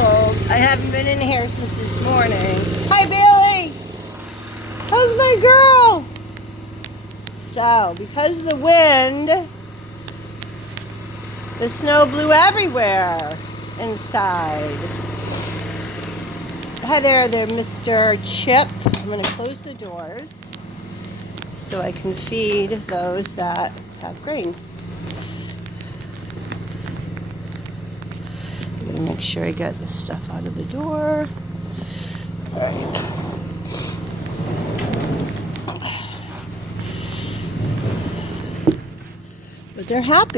cold. I haven't been in here since this morning. Hi, Bailey. How's my girl? So, because of the wind, the snow blew everywhere inside. Hi there, Mr. Chip. I'm going to close the doors so I can feed those that have grain. I'm going to make sure I get this stuff out of the door. All right. But they're happy.